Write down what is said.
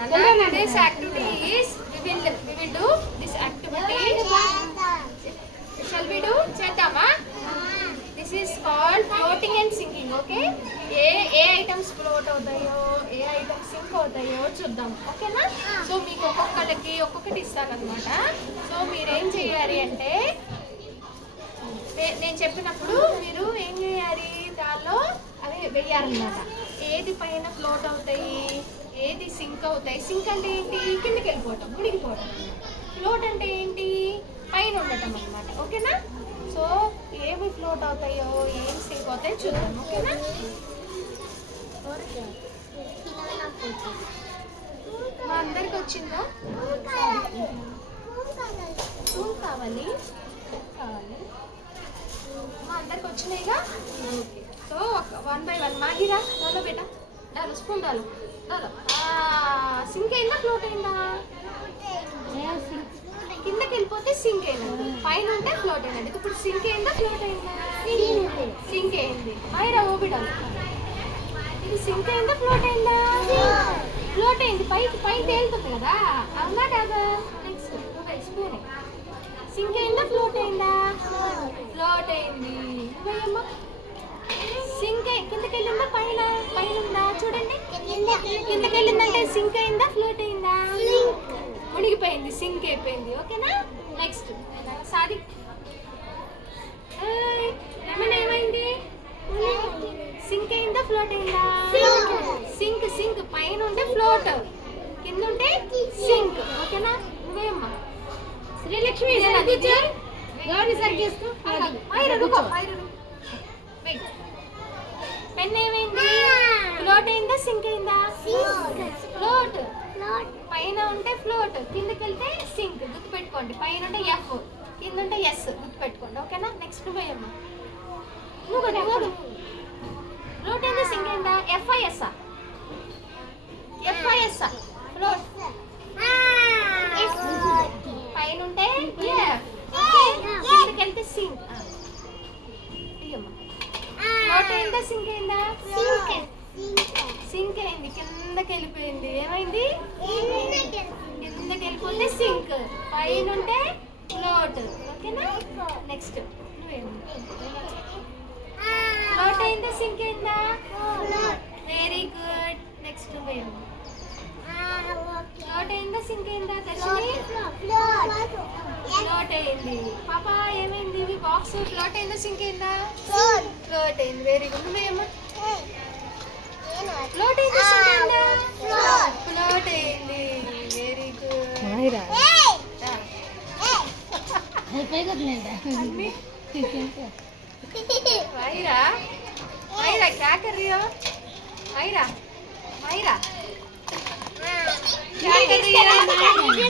Today's activity is we will do this activity. Shall we do? Chetama. This is called floating and sinking. Okay? A items float అవుతాయో ఏ items sync అవుతాయో చూద్దాం. ఓకేనా? So మీకు ఒక్కొక్కరికి ఒక్కొక్కటి ఇస్తారనమాట. So మీరేం చేయాలి అంటే నేను చెప్పినప్పుడు మీరు ఏం చేయాలి, దానిలో అవి వేయాలన్నమాట. ఏది పైన ఫ్లోట్ అవుతాయి, ఏది సింక్ అవుతాయి. సింక్ అంటే ఏంటి, కిందకి వెళ్ళిపోవటం, మునిగిపోవటం. ఫ్లోట్ అంటే ఏంటి, పైన ఉండటం అనమాట. ఓకేనా? సో ఏవి ఫ్లోట్ అవుతాయో ఏం సింక్ అవుతాయో చూద్దాం. ఓకేనా? మా అందరికి వచ్చిందా? కావాలి మా అందరికి వచ్చినాయిగా. సో 1 by 1 మాగిరా నాలో బేటా, డాలు స్పూన్ డాలు డాలు. సింక్ అయిందా, ఫ్లోట్ అయిందా? కిందకి వెళ్ళిపోతే సింక్ అయినది, పైన ఉంటే ఫ్లోట్ అయినది. ఇప్పుడు సింక్ అయిందా, ఫ్లోట్ అయిందా? సింక్ అయింది. మైరా ఓ బిడాలు, ఇది సింక్ అయిందా, ఫ్లోట్ అయిందా? ఫ్లోట్ అయింది. పైకి తేలుతుంది కదా, అవునా కాదా? నెక్స్ట్ స్పూన్ సింక్ అయిందా, ఫ్లోట్ అయిందా? ఫ్లోట్ అయింది. నువ్వేమ్మా సింక్ కిందకి వెళ్ళిందా, పైన ఉందా? చూడండి, కిందకి వెళ్ళిందంటే సింక్ అయిందా, ఫ్లోట్ అయిందా? మునిగిపోయింది, సింక్ అయిపోయింది. ఓకేనా? నెక్స్ట్ సాది ఏమైంది, సింక్ అయిందా, ఫ్లోట్ అయిందా? సింక్ పైన ఉంటే ఫ్లోట్, కింద ఉంటే సింక్. ఓకేనా? నువ్వేమ్మా శ్రీలక్ష్మి గౌరీ సరిగేస్తూ పెన్ ఏమైంది, ఫ్లోట్ అయిందా, సింక్ అయిందా? ఫ్లోట్ పైన ఉంటే ఫ్లోట్, కిందకి వెళ్తే సింక్. గుర్తుపెట్టుకోండి, పైన ఉంటే ఎఫ్, కింద ఉంటే ఎస్. గుర్తుపెట్టుకోండి. ఓకేనా? నెక్స్ట్ పోయమ్మా, నువ్వు ఫ్లోట్ అయిందా, సింక్ అయిందా? ఎఫ్ఐఎస్ఆ ఫ్లోట్, పైన ఉంటే కిందకి వెళ్తే సింక్. ఫ్లోట్ అయిందా, సింక్ అయిందా? సింక్ అయింది, కిందకి వెళ్ళిపోయింది. ఏమైంది, కిందకి వెళ్ళిపోతే సింక్, పైన ఉంటే ఫ్లోట్. ఓకేనా? నెక్స్ట్ ఫ్లోట్ అయిందా, సింక్ అయిందా? Very good. నెక్స్ట్ ఫ్లోట్ అయిందా, సింక్ అయిందా? ఫ్లోట్ అయింది. పాప ఏమైంది, బాక్స్ ఫ్లోట్ అయిందా, సింక్ అయిందా? ఫ్లోట్ అయింది. Very good. నువ్వేమో ఫ్లోట్ అయిందా, సింక్ అయిందా? ఫ్లోట్ అయింది. Very good. మైరా క్యా కర్ రही हो? మైరా क्या कर रही है?